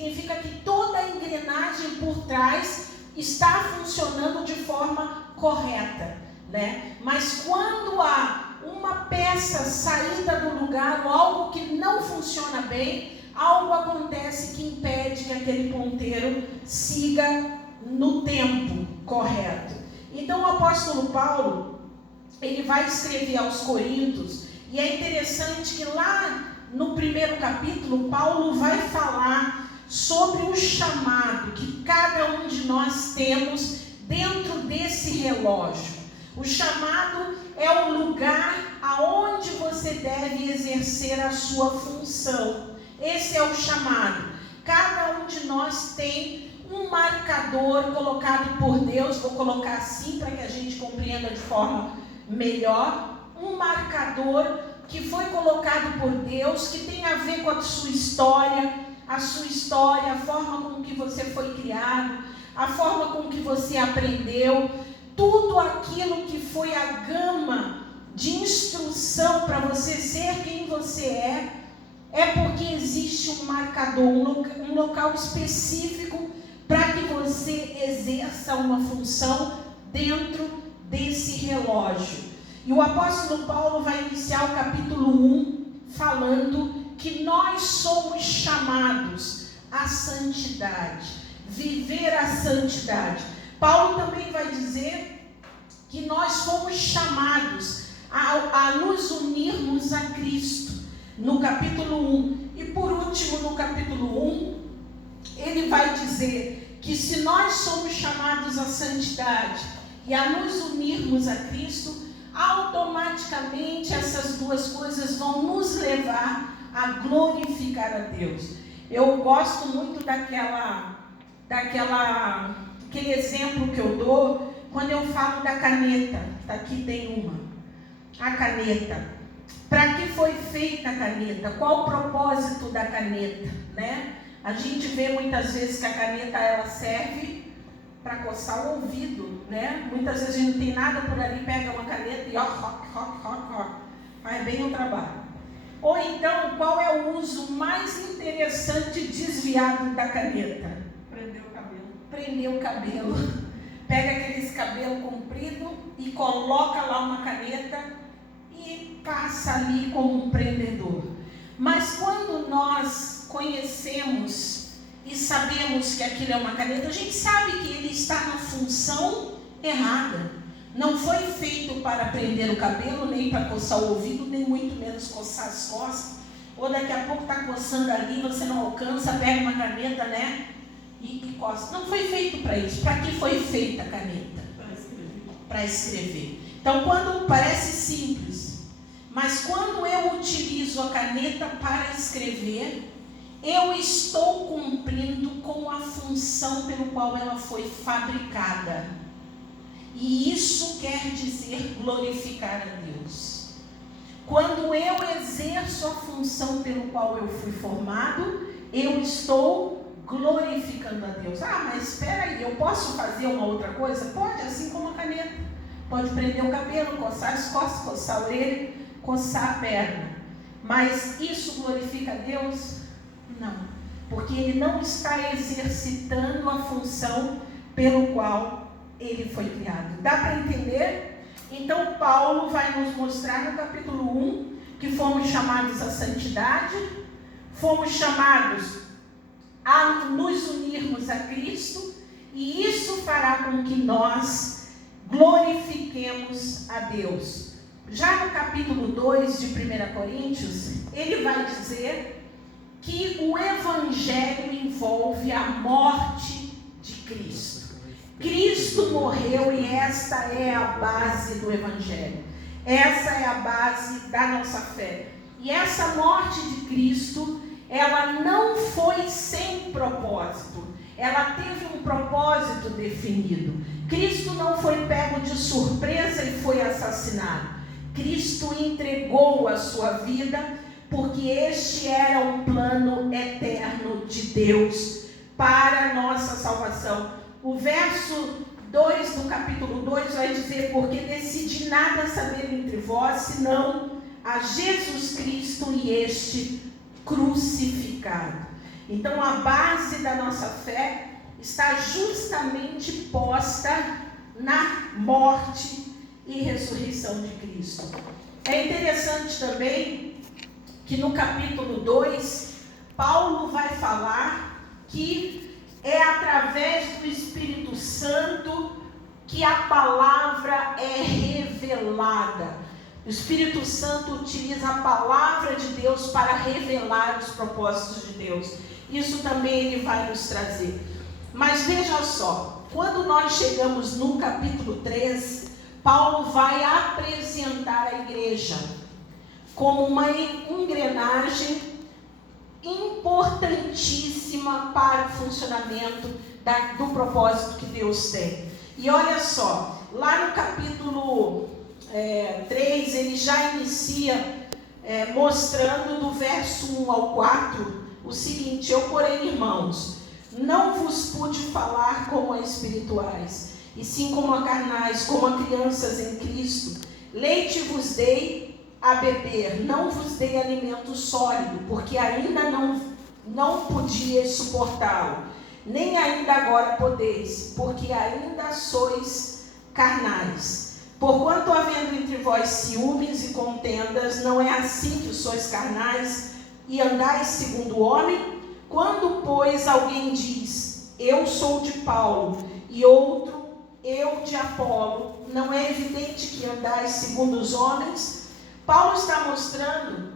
significa que toda a engrenagem por trás está funcionando de forma correta, né? Mas quando há uma peça saída do lugar ou algo que não funciona bem, algo acontece que impede que aquele ponteiro siga no tempo correto. Então o apóstolo Paulo, ele vai escrever aos Coríntios, e é interessante que lá no primeiro capítulo, Paulo vai falar sobre o chamado que cada um de nós temos dentro desse relógio. O chamado é o lugar aonde você deve exercer a sua função. Esse é o chamado. Cada um de nós tem um marcador colocado por Deus, vou colocar assim para que a gente compreenda de forma melhor, um marcador que foi colocado por Deus, que tem a ver com a sua história, a forma com que você foi criado, a forma com que você aprendeu, tudo aquilo que foi a gama de instrução para você ser quem você é porque existe um marcador, um local específico para que você exerça uma função dentro desse relógio. E o apóstolo Paulo vai iniciar o capítulo 1 falando que nós somos chamados à santidade, viver a santidade. Paulo também vai dizer que nós fomos chamados a nos unirmos a Cristo, no capítulo 1. E por último, no capítulo 1, ele vai dizer que se nós somos chamados à santidade e a nos unirmos a Cristo, automaticamente essas duas coisas vão nos levar a glorificar a Deus. Eu gosto muito aquele exemplo que eu dou quando eu falo da caneta. Aqui tem uma. A caneta. Para que foi feita a caneta? Qual o propósito da caneta, né? A gente vê muitas vezes que a caneta ela serve para coçar o ouvido, né? Muitas vezes a gente não tem nada por ali, pega uma caneta e faz bem o trabalho. Ou então, qual é o uso mais interessante e desviado da caneta? Prender o cabelo. Pega aqueles cabelos compridos e coloca lá uma caneta e passa ali como um prendedor. Mas quando nós conhecemos e sabemos que aquilo é uma caneta, a gente sabe que ele está na função errada. Não foi feito para prender o cabelo, nem para coçar o ouvido, nem muito menos coçar as costas. Ou daqui a pouco está coçando ali, você não alcança, pega uma caneta, né? E coça. Não foi feito para isso. Para que foi feita a caneta? Para escrever. Então, quando parece simples, mas quando eu utilizo a caneta para escrever, eu estou cumprindo com a função pelo qual ela foi fabricada. E isso quer dizer glorificar a Deus. Quando eu exerço a função pelo qual eu fui formado, eu estou glorificando a Deus. Ah, mas espera aí, eu posso fazer uma outra coisa? Pode, assim como a caneta. Pode prender o cabelo, coçar as costas, coçar a orelha, coçar a perna. Mas isso glorifica a Deus? Não, porque ele não está exercitando a função pelo qual ele foi criado. Dá para entender? Então Paulo vai nos mostrar no capítulo 1 que fomos chamados à santidade, fomos chamados a nos unirmos a Cristo, e isso fará com que nós glorifiquemos a Deus. Já no capítulo 2 de 1 Coríntios, ele vai dizer que o Evangelho envolve a morte de Cristo. Cristo morreu e esta é a base do Evangelho. Essa é a base da nossa fé. E essa morte de Cristo, ela não foi sem propósito. Ela teve um propósito definido. Cristo não foi pego de surpresa e foi assassinado. Cristo entregou a sua vida porque este era o plano eterno de Deus para a nossa salvação. O verso 2 do capítulo 2 vai dizer: porque decidi nada saber entre vós, senão a Jesus Cristo e este crucificado. Então a base da nossa fé está justamente posta na morte e ressurreição de Cristo. É interessante também que no capítulo 2, Paulo vai falar que é através do Espírito Santo que a palavra é revelada. O Espírito Santo utiliza a palavra de Deus para revelar os propósitos de Deus. Isso também ele vai nos trazer. Mas veja só, quando nós chegamos no capítulo 3, Paulo vai apresentar a igreja como uma engrenagem importantíssima para o funcionamento do propósito que Deus tem. E olha só, lá no capítulo 3, ele já inicia mostrando do verso 1 ao 4 o seguinte: eu, porém, irmãos, não vos pude falar como a espirituais, e sim como a carnais, como a crianças em Cristo. Leite vos dei a beber, não vos dei alimento sólido, porque ainda não podíeis suportá-lo, nem ainda agora podeis, porque ainda sois carnais. Porquanto havendo entre vós ciúmes e contendas, não é assim que sois carnais e andais segundo o homem? Quando, pois, alguém diz, eu sou de Paulo, e outro, eu de Apolo, não é evidente que andais segundo os homens? Paulo está mostrando,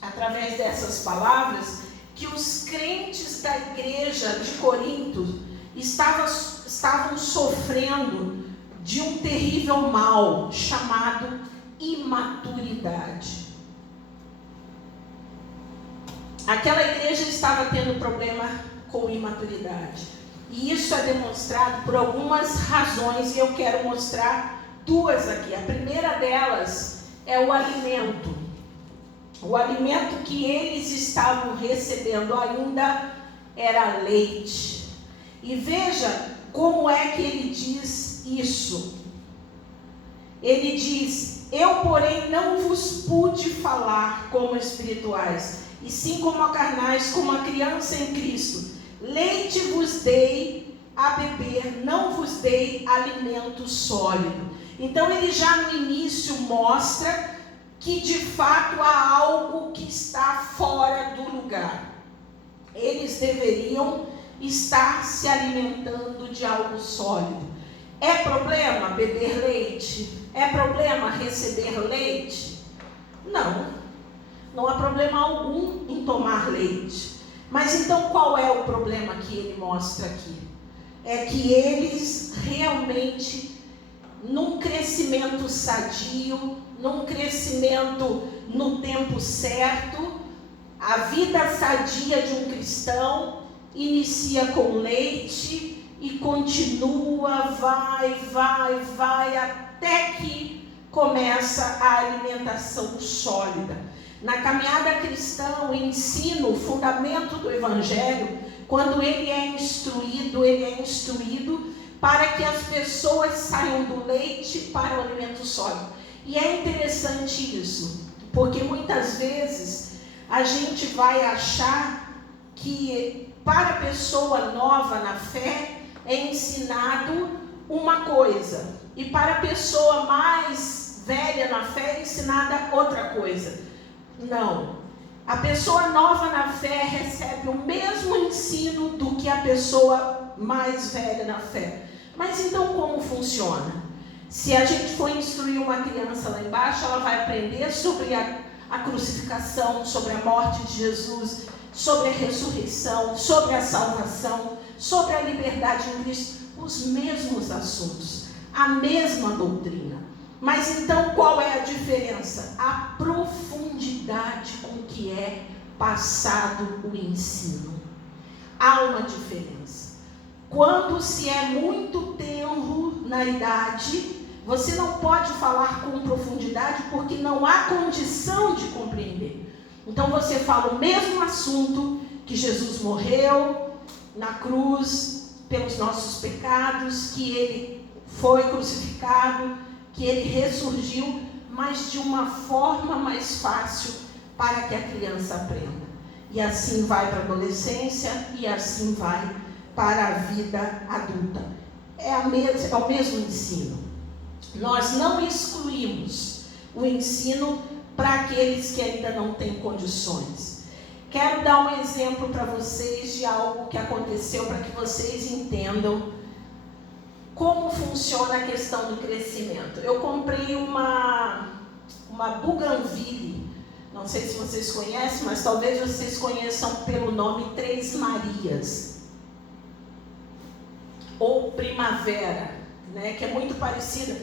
através dessas palavras, que os crentes da igreja de Corinto estavam sofrendo de um terrível mal chamado imaturidade. Aquela igreja estava tendo problema com imaturidade. E isso é demonstrado por algumas razões, e eu quero mostrar duas aqui. A primeira delas é o alimento. O alimento que eles estavam recebendo ainda era leite. E veja como é que ele diz isso. Ele diz, eu, porém, não vos pude falar como espirituais, e sim como a carnais, como a criança em Cristo. Leite vos dei a beber, não vos dei alimento sólido. Então ele já no início mostra que de fato há algo que está fora do lugar. Eles deveriam estar se alimentando de algo sólido. É problema beber leite? É problema receber leite? Não. Não há problema algum em tomar leite. Mas então qual é o problema que ele mostra aqui? É que eles realmente, num crescimento sadio, num crescimento no tempo certo, a vida sadia de um cristão inicia com leite e continua, vai, até que começa a alimentação sólida. Na caminhada cristã, o ensino, o fundamento do Evangelho, quando ele é instruído para que as pessoas saiam do leite para o alimento sólido. E é interessante isso, porque muitas vezes a gente vai achar que para a pessoa nova na fé é ensinado uma coisa, e para a pessoa mais velha na fé é ensinada outra coisa. Não, a pessoa nova na fé recebe o mesmo ensino do que a pessoa mais velha na fé. Mas então como funciona? Se a gente for instruir uma criança lá embaixo, ela vai aprender sobre a crucificação, sobre a morte de Jesus, sobre a ressurreição, sobre a salvação, sobre a liberdade em Cristo, os mesmos assuntos, a mesma doutrina. Mas então qual é a diferença? A profundidade com que é passado o ensino. Há uma diferença. Quando se é muito tenro na idade, você não pode falar com profundidade porque não há condição de compreender. Então você fala o mesmo assunto, que Jesus morreu na cruz pelos nossos pecados, que ele foi crucificado, que ele ressurgiu, mas de uma forma mais fácil para que a criança aprenda. e assim vai para a adolescência, e assim vai para a vida adulta. É o mesmo ensino. Nós não excluímos o ensino para aqueles que ainda não têm condições. Quero dar um exemplo para vocês de algo que aconteceu para que vocês entendam como funciona a questão do crescimento. Eu comprei uma bougainville, não sei se vocês conhecem, mas talvez vocês conheçam pelo nome Três Marias, ou Primavera, né, que é muito parecida.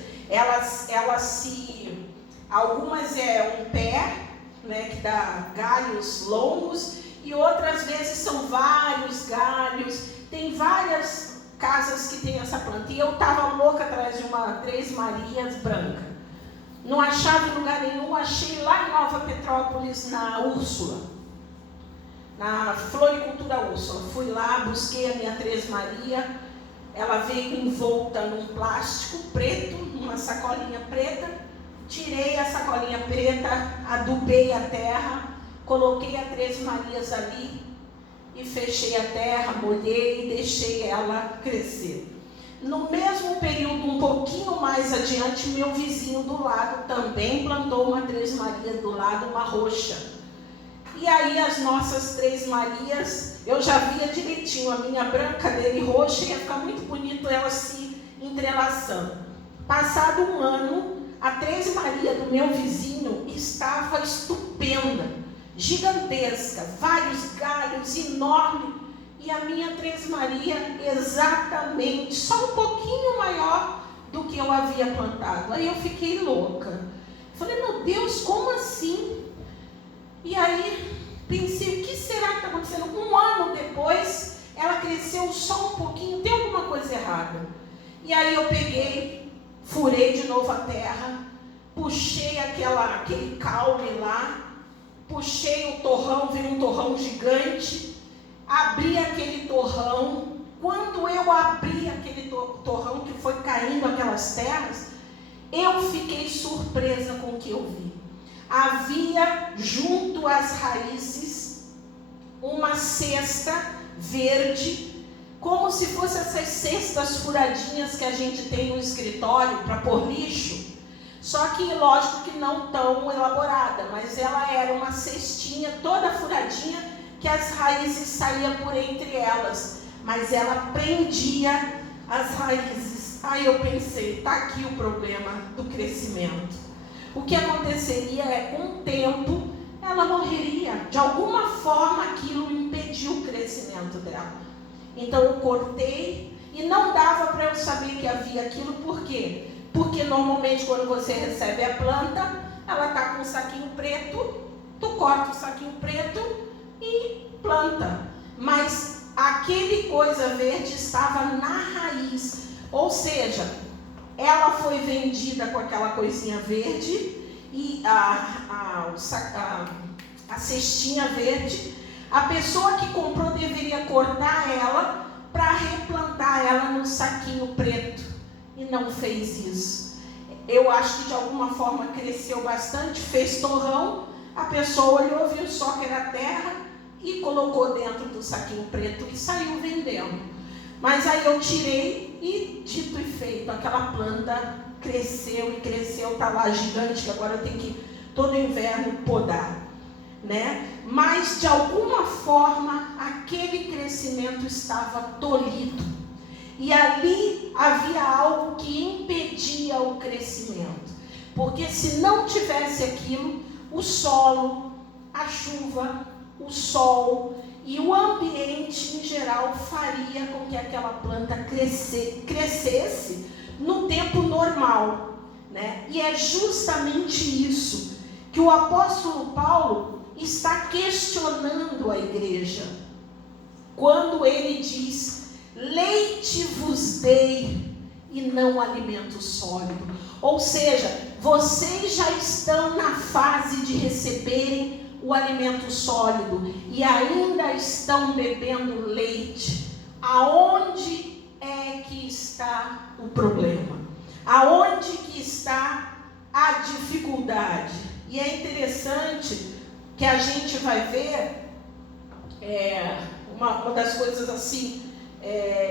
Algumas é um pé, né, que dá galhos longos, e outras vezes são vários galhos. Tem várias casas que tem essa planta, e eu estava louca atrás de uma Três Marias branca. Não achava em lugar nenhum, achei lá em Nova Petrópolis, na Úrsula, na Floricultura Úrsula. Fui lá, busquei a minha Três Maria, ela veio envolta num plástico preto, numa sacolinha preta. Tirei a sacolinha preta, adubei a terra, coloquei a Três Marias ali e fechei a terra, molhei e deixei ela crescer. No mesmo período, um pouquinho mais adiante, meu vizinho do lado também plantou uma Três Marias do lado, uma roxa. E aí as nossas Três Marias, eu já via direitinho, a minha branca dele roxa, ia ficar muito bonito elas se entrelaçando. Passado um ano, a Três Maria do meu vizinho estava estupenda, gigantesca, vários galhos, enorme, e a minha Três Maria exatamente, só um pouquinho maior do que eu havia plantado. Aí eu fiquei louca. Falei, meu Deus, como assim? E aí pensei, o que será que está acontecendo? Um ano depois, ela cresceu só um pouquinho, tem alguma coisa errada. E aí eu peguei, furei de novo a terra, puxei aquele caule lá, puxei o torrão, veio um torrão gigante, abri aquele torrão. Quando eu abri aquele torrão que foi caindo aquelas terras, eu fiquei surpresa com o que eu vi. Havia junto às raízes uma cesta verde, como se fossem essas cestas furadinhas que a gente tem no escritório para pôr lixo. Só que, lógico que não tão elaborada, mas ela era uma cestinha toda furadinha que as raízes saíam por entre elas, mas ela prendia as raízes. Aí eu pensei, está aqui o problema do crescimento. O que aconteceria é, com o tempo, ela morreria. De alguma forma aquilo impediu o crescimento dela. Então eu cortei e não dava para eu saber que havia aquilo. Por quê? Porque normalmente quando você recebe a planta, ela está com um saquinho preto, tu corta o saquinho preto e planta. Mas aquele coisa verde estava na raiz, ou seja, ela foi vendida com aquela coisinha verde e a cestinha verde. A pessoa que comprou deveria cortar ela para replantar ela no saquinho preto, e não fez isso. Eu acho que de alguma forma cresceu bastante, fez torrão, a pessoa olhou, viu só que era terra e colocou dentro do saquinho preto e saiu vendendo. Mas aí eu tirei e, dito e feito, aquela planta cresceu e cresceu, está lá gigante, que agora eu tenho que todo inverno podar, né? Mas de alguma forma aquele crescimento estava tolhido, e ali havia algo que impedia o crescimento, porque se não tivesse aquilo, o solo, a chuva, o sol e o ambiente em geral faria com que aquela planta crescesse no tempo normal, né? E é justamente isso que o apóstolo Paulo está questionando a igreja, quando ele diz: leite vos dei e não alimento sólido. Ou seja, vocês já estão na fase de receberem o alimento sólido e ainda estão bebendo leite. Aonde é que está o problema? Aonde que está a dificuldade? E é interessante que a gente vai ver uma das coisas assim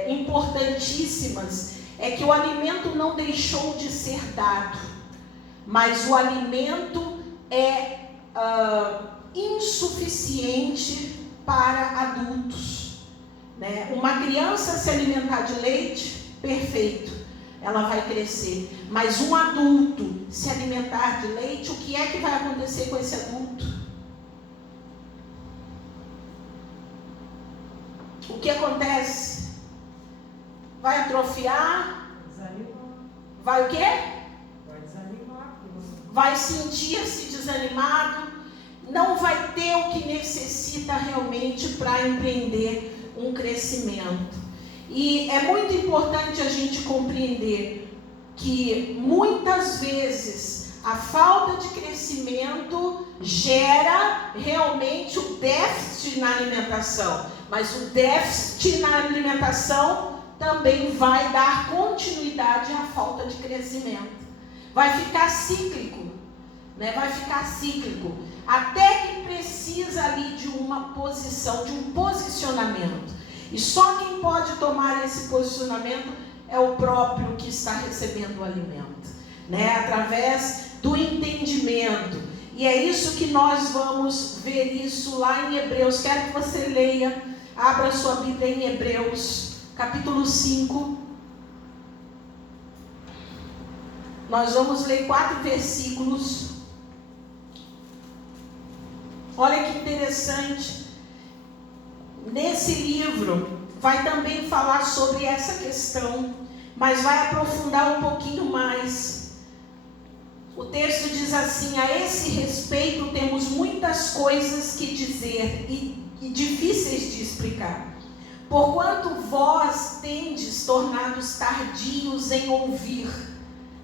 importantíssimas é que o alimento não deixou de ser dado, mas o alimento é insuficiente para adultos, né? Uma criança se alimentar de leite, perfeito, ela vai crescer, mas um adulto se alimentar de leite, o que é que vai acontecer com esse adulto? O que acontece? Vai atrofiar? Vai o quê? Vai desanimar. Vai sentir-se desanimado, não vai ter o que necessita realmente para empreender um crescimento. E é muito importante a gente compreender que muitas vezes a falta de crescimento gera realmente o déficit na alimentação, mas o déficit na alimentação também vai dar continuidade à falta de crescimento. Vai ficar cíclico, né? Vai ficar cíclico, até que precisa ali de uma posição, de um posicionamento. E só quem pode tomar esse posicionamento é o próprio que está recebendo o alimento, né? Através do entendimento. E é isso que nós vamos ver isso lá em Hebreus. Quero que você leia, abra sua Bíblia em Hebreus, capítulo 5. Nós vamos ler 4 versículos. Olha que interessante. Nesse livro vai também falar sobre essa questão, mas vai aprofundar um pouquinho mais. O texto diz assim: a esse respeito temos muitas coisas que dizer e difíceis de explicar. Porquanto vós tendes tornados tardios em ouvir.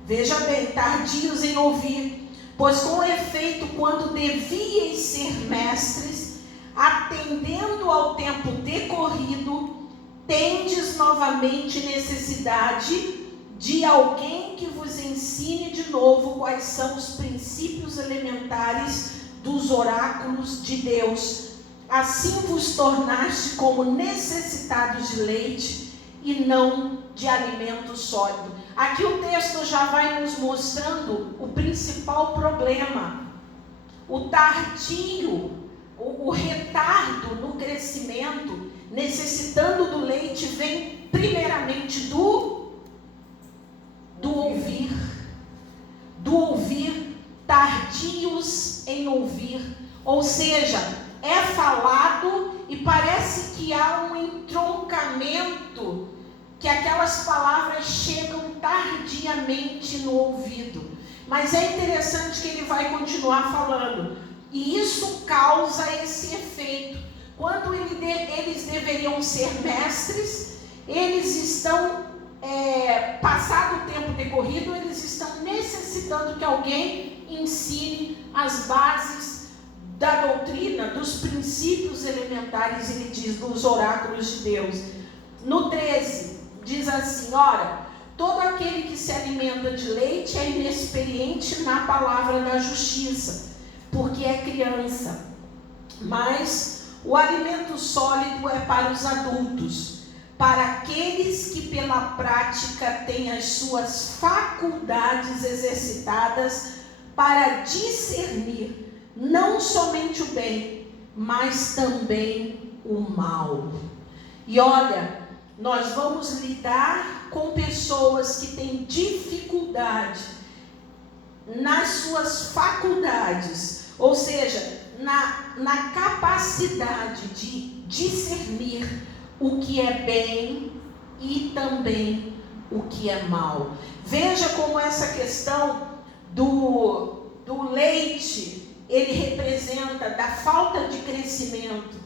Veja bem, tardios em ouvir, pois com efeito, quando devíeis ser mestres, atendendo ao tempo decorrido, tendes novamente necessidade de alguém que vos ensine de novo quais são os princípios elementares dos oráculos de Deus. Assim vos tornaste como necessitados de leite e não de alimento sólido. Aqui o texto já vai nos mostrando o principal problema, o tardio, o retardo no crescimento, necessitando do leite, vem primeiramente do ouvir, tardios em ouvir, ou seja, é falado e parece que há um entroncamento, que aquelas palavras chegam tardiamente no ouvido. Mas é interessante que ele vai continuar falando, e isso causa esse efeito. Quando eles deveriam ser mestres, eles estão, passado o tempo decorrido, eles estão necessitando que alguém ensine as bases da doutrina, dos princípios elementares, ele diz, dos oráculos de Deus. No 13, diz assim: ora, todo aquele que se alimenta de leite é inexperiente na palavra da justiça, porque é criança. Mas o alimento sólido é para os adultos, para aqueles que pela prática têm as suas faculdades exercitadas para discernir não somente o bem, mas também o mal. E olha, nós vamos lidar com pessoas que têm dificuldade nas suas faculdades, ou seja, na capacidade de discernir o que é bem e também o que é mal. Veja como essa questão do leite, ele representa da falta de crescimento.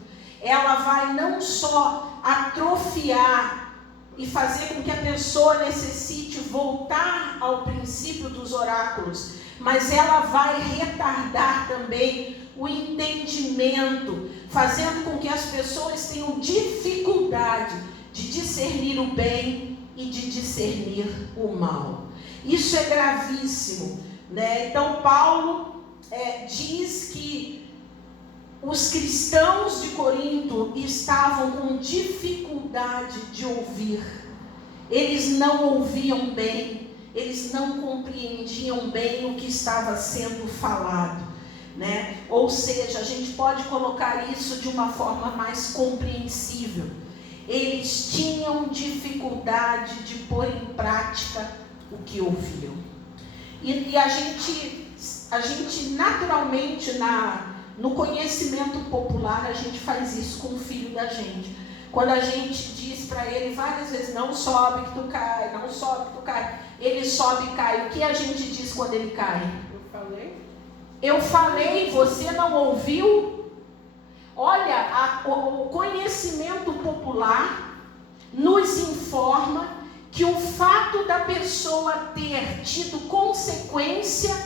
Ela vai não só atrofiar e fazer com que a pessoa necessite voltar ao princípio dos oráculos, mas ela vai retardar também o entendimento, fazendo com que as pessoas tenham dificuldade de discernir o bem e de discernir o mal. Isso é gravíssimo, né? Então Paulo diz que os cristãos de Corinto estavam com dificuldade de ouvir. Eles não ouviam bem, eles não compreendiam bem o que estava sendo falado, né? Ou seja, a gente pode colocar isso de uma forma mais compreensível. Eles tinham dificuldade de pôr em prática o que ouviam. E a gente naturalmente, no conhecimento popular, a gente faz isso com o filho da gente. Quando a gente diz para ele várias vezes, não sobe que tu cai, não sobe que tu cai, ele sobe e cai. O que a gente diz quando ele cai? Eu falei, você não ouviu? Olha, o conhecimento popular nos informa que o fato da pessoa ter tido consequência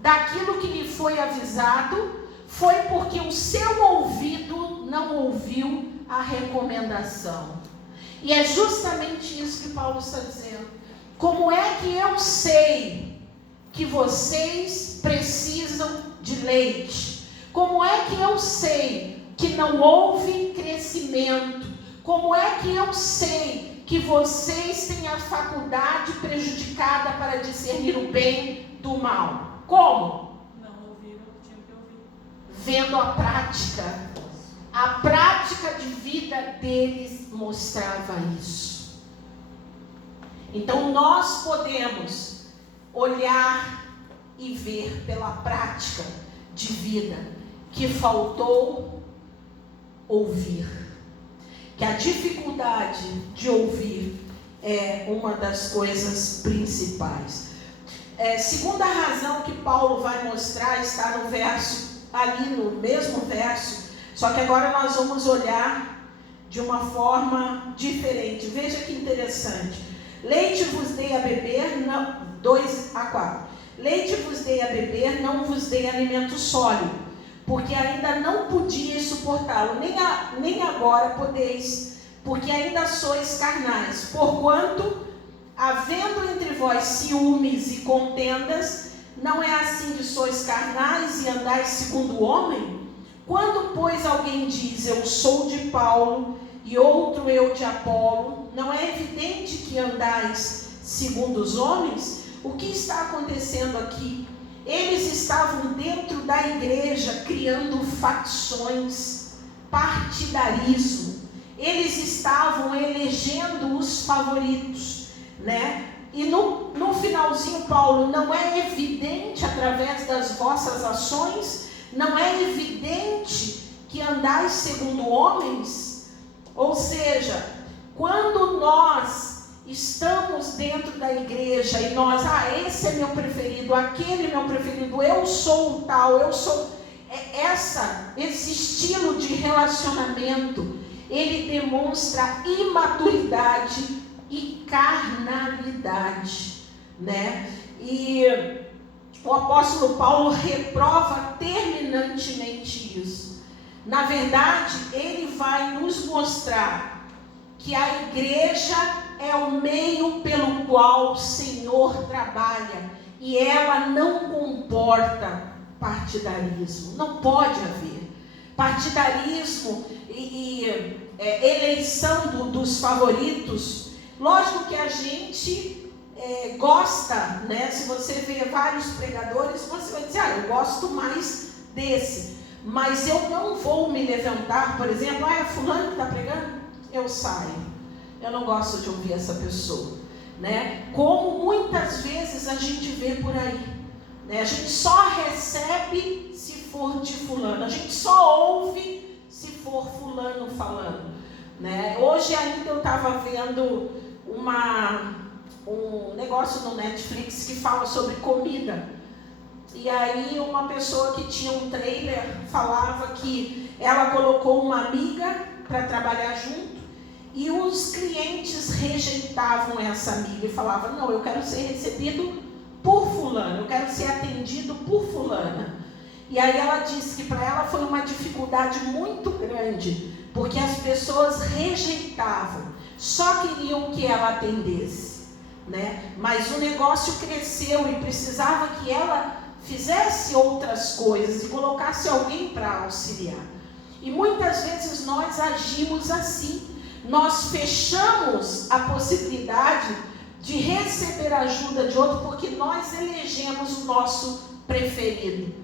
daquilo que lhe foi avisado foi porque o seu ouvido não ouviu a recomendação. E é justamente isso que Paulo está dizendo. Como é que eu sei que vocês precisam de leite? Como é que eu sei que não houve crescimento? Como é que eu sei que vocês têm a faculdade prejudicada para discernir o bem do mal? Como? Não ouviram o que tinham que ouvir. Vendo a prática. A prática de vida deles mostrava isso. Então nós podemos olhar e ver pela prática de vida que faltou ouvir. Que a dificuldade de ouvir é uma das coisas principais. Segunda razão que Paulo vai mostrar está no verso, ali no mesmo verso, só que agora nós vamos olhar de uma forma diferente. Veja que interessante. Leite vos dei a beber, 2-4. Leite vos dei a beber, não vos dei alimento sólido, porque ainda não podíeis suportá-lo, nem agora podeis, porque ainda sois carnais. Porquanto, havendo entre vós ciúmes e contendas, não é assim que sois carnais e andais segundo o homem? Quando, pois, alguém diz, eu sou de Paulo, e outro eu de Apolo, não é evidente que andais segundo os homens? O que está acontecendo aqui? Eles estavam dentro da igreja criando facções, partidarismo. Eles estavam elegendo os favoritos, né? E no finalzinho, Paulo, não é evidente através das vossas ações, não é evidente que andais segundo homens? Ou seja, quando nós estamos dentro da igreja e nós, esse é meu preferido, aquele é meu preferido, eu sou o tal, eu sou... Esse estilo de relacionamento, ele demonstra imaturidade e carnalidade, né? E o apóstolo Paulo reprova terminantemente isso. Na verdade, ele vai nos mostrar que a igreja é o meio pelo qual o Senhor trabalha e ela não comporta partidarismo. Não pode haver partidarismo e eleição dos favoritos. Lógico que a gente gosta, né? Se você vê vários pregadores, você vai dizer, eu gosto mais desse. Mas eu não vou me levantar, por exemplo, é fulano que está pregando? Eu saio. Eu não gosto de ouvir essa pessoa, né? Como muitas vezes a gente vê por aí, né? A gente só recebe se for de fulano. A gente só ouve se for fulano falando, né? Hoje ainda eu estava vendo um negócio no Netflix que fala sobre comida. E aí uma pessoa que tinha um trailer falava que ela colocou uma amiga para trabalhar junto e os clientes rejeitavam essa amiga e falavam, não, eu quero ser recebido por fulano, eu quero ser atendido por fulana. E aí ela disse que para ela foi uma dificuldade muito grande, porque as pessoas rejeitavam, só queriam que ela atendesse, né? Mas o negócio cresceu e precisava que ela fizesse outras coisas e colocasse alguém para auxiliar. E muitas vezes nós agimos assim. Nós fechamos a possibilidade de receber ajuda de outro porque nós elegemos o nosso preferido,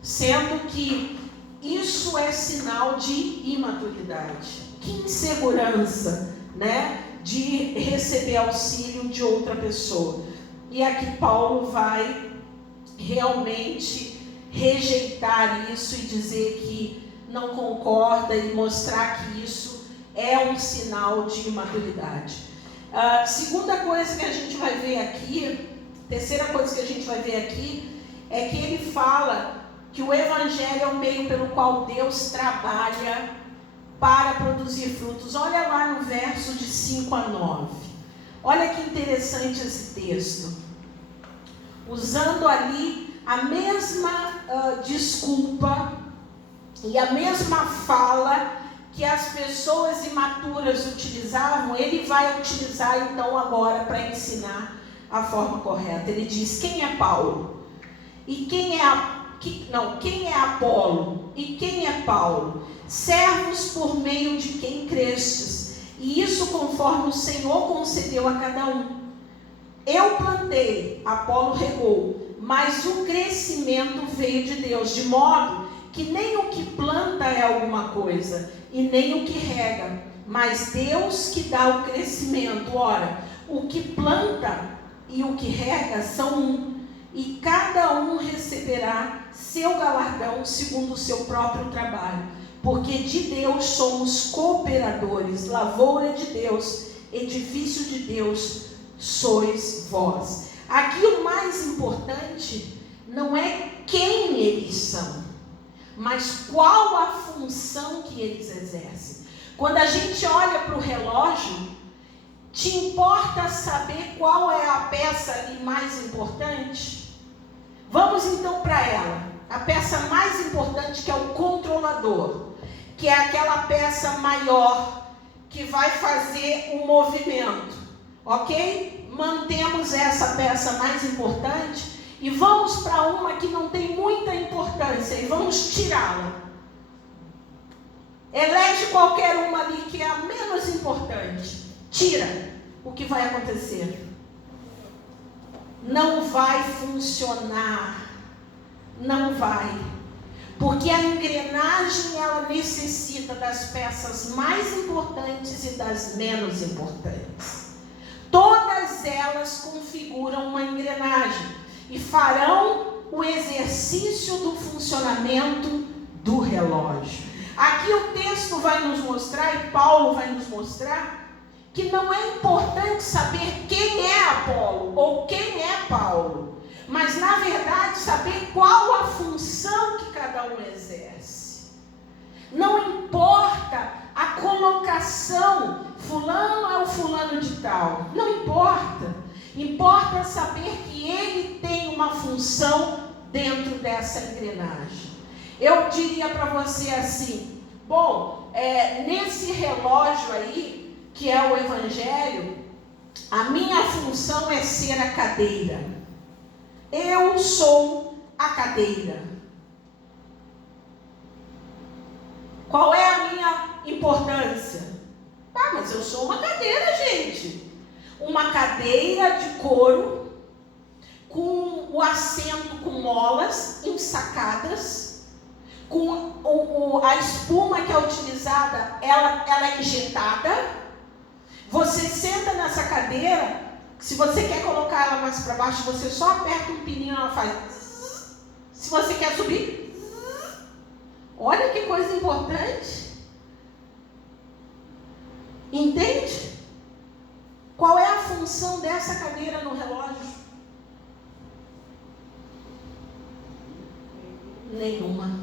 sendo que isso é sinal de imaturidade. Que insegurança, né? De receber auxílio de outra pessoa. E aqui Paulo vai realmente rejeitar isso e dizer que não concorda e mostrar que isso é um sinal de imaturidade. Segunda coisa que a gente vai ver aqui, terceira coisa que a gente vai ver aqui, é que ele fala que o evangelho é o meio pelo qual Deus trabalha para produzir frutos. Olha lá no verso de 5 a 9. Olha que interessante esse texto. Usando ali a mesma desculpa e a mesma fala que as pessoas imaturas utilizavam, ele vai utilizar então agora para ensinar a forma correta. Ele diz: quem é Paulo? E quem é Apolo? E quem é Paulo? Servos por meio de quem crestes, e isso conforme o Senhor concedeu a cada um. Eu plantei, Apolo regou, mas o crescimento veio de Deus, de modo que nem o que planta é alguma coisa, e nem o que rega, mas Deus que dá o crescimento. Ora, o que planta e o que rega são um, e cada um receberá seu galardão segundo o seu próprio trabalho. Porque de Deus somos cooperadores, lavoura de Deus, edifício de Deus sois vós. Aqui o mais importante não é quem eles são, mas qual a função que eles exercem. Quando a gente olha para o relógio, te importa saber qual é a peça ali mais importante? Vamos então para ela. A peça mais importante, que é o controlador, que é aquela peça maior que vai fazer o movimento, ok? Mantemos essa peça mais importante e vamos para uma que não tem muita importância e vamos tirá-la. Elege qualquer uma ali que é a menos importante, tira. O que vai acontecer? Não vai funcionar. Não vai. Porque a engrenagem, ela necessita das peças mais importantes e das menos importantes. Todas elas configuram uma engrenagem e farão o exercício do funcionamento do relógio. Aqui o texto vai nos mostrar, e Paulo vai nos mostrar, que não é importante saber quem é Apolo ou quem é Paulo, mas na verdade saber qual a função que cada um exerce. Não importa a colocação, fulano é o fulano de tal, não importa. Importa saber que ele tem uma função dentro dessa engrenagem. Eu diria para você assim, nesse relógio aí, que é o evangelho, a minha função é ser a cadeira. Eu sou a cadeira. Qual é a minha importância? Mas eu sou uma cadeira, gente. Uma cadeira de couro, com o assento com molas ensacadas, com a espuma que é utilizada, ela é injetada. Você senta nessa cadeira, se você quer colocar ela mais para baixo, você só aperta um pininho e ela faz. Se você quer subir, olha que coisa importante. Entende? Qual é a função dessa cadeira no relógio? Nenhuma.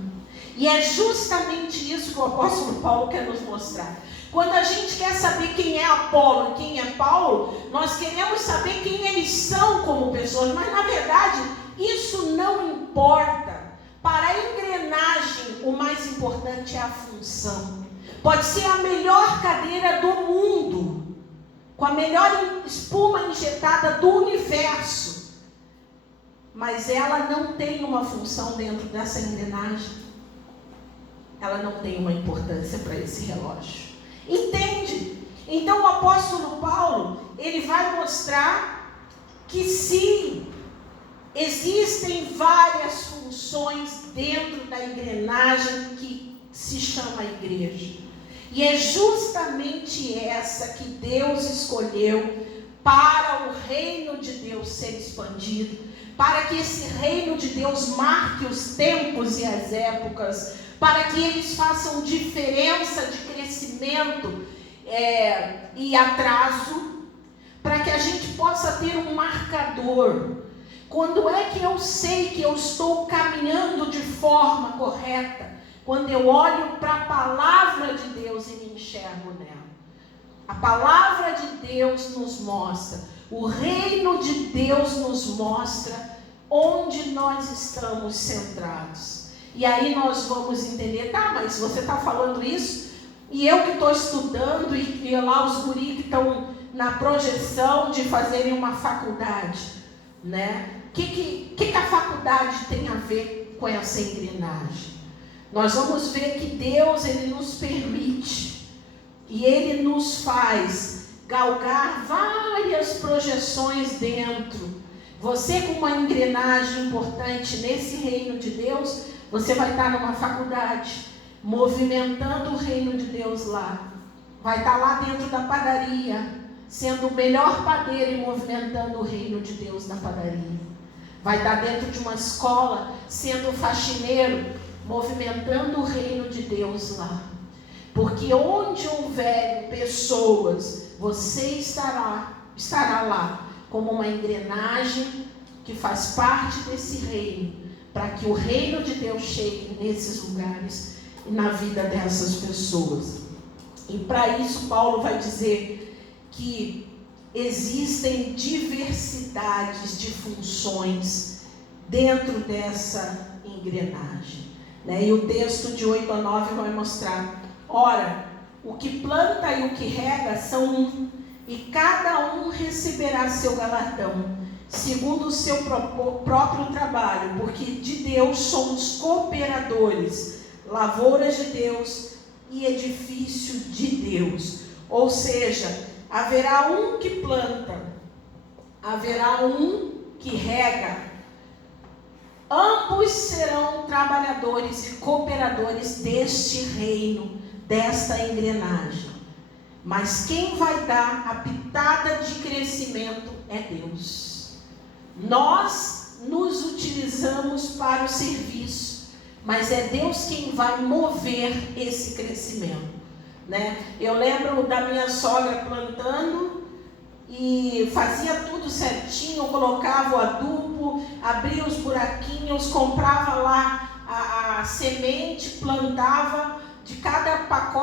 E é justamente isso que o apóstolo Paulo quer nos mostrar. Quando a gente quer saber quem é Apolo e quem é Paulo, nós queremos saber quem eles são como pessoas, mas na verdade isso não importa. Para a engrenagem, o mais importante é a função. Pode ser a melhor cadeira do mundo, com a melhor espuma injetada do universo. mas ela não tem uma função dentro dessa engrenagem. Ela não tem uma importância para esse relógio. Entende? Então o apóstolo Paulo, ele vai mostrar que sim, existem várias funções dentro da engrenagem que se chama igreja. E é justamente essa que Deus escolheu para o reino de Deus ser expandido, para que esse reino de Deus marque os tempos e as épocas, para que eles façam diferença de crescimento e atraso, para que a gente possa ter um marcador. Quando é que eu sei que eu estou caminhando de forma correta? Quando eu olho para a palavra de Deus e me enxergo nela. A palavra de Deus nos mostra, o reino de Deus nos mostra onde nós estamos centrados. E aí nós vamos entender, tá, mas você está falando isso, e eu que estou estudando, e lá os guris que estão na projeção de fazerem uma faculdade, né? O que a faculdade tem a ver com essa engrenagem? Nós vamos ver que Deus, Ele nos permite e Ele nos faz galgar várias projeções dentro. Você, com uma engrenagem importante nesse reino de Deus, você vai estar numa faculdade, movimentando o reino de Deus lá. Vai estar lá dentro da padaria, sendo o melhor padeiro e movimentando o reino de Deus na padaria. Vai estar dentro de uma escola, sendo faxineiro, movimentando o reino de Deus lá. Porque onde houver pessoas, você estará lá como uma engrenagem que faz parte desse reino, para que o reino de Deus chegue nesses lugares e na vida dessas pessoas. E para isso Paulo vai dizer que existem diversidades de funções dentro dessa engrenagem. E o texto de 8 a 9 vai mostrar: ora, o que planta e o que rega são um, e cada um receberá seu galardão, segundo o seu próprio trabalho, porque de Deus somos cooperadores, lavouras de Deus e edifício de Deus. Ou seja, haverá um que planta, haverá um que rega. Ambos serão trabalhadores e cooperadores deste reino, desta engrenagem. Mas quem vai dar a pitada de crescimento é Deus. Nós nos utilizamos para o serviço, mas é Deus quem vai mover esse crescimento, né? Eu lembro da minha sogra plantando e fazia tudo certinho, colocava o adubo, abria os buraquinhos, comprava lá a semente, plantava de cada pacote.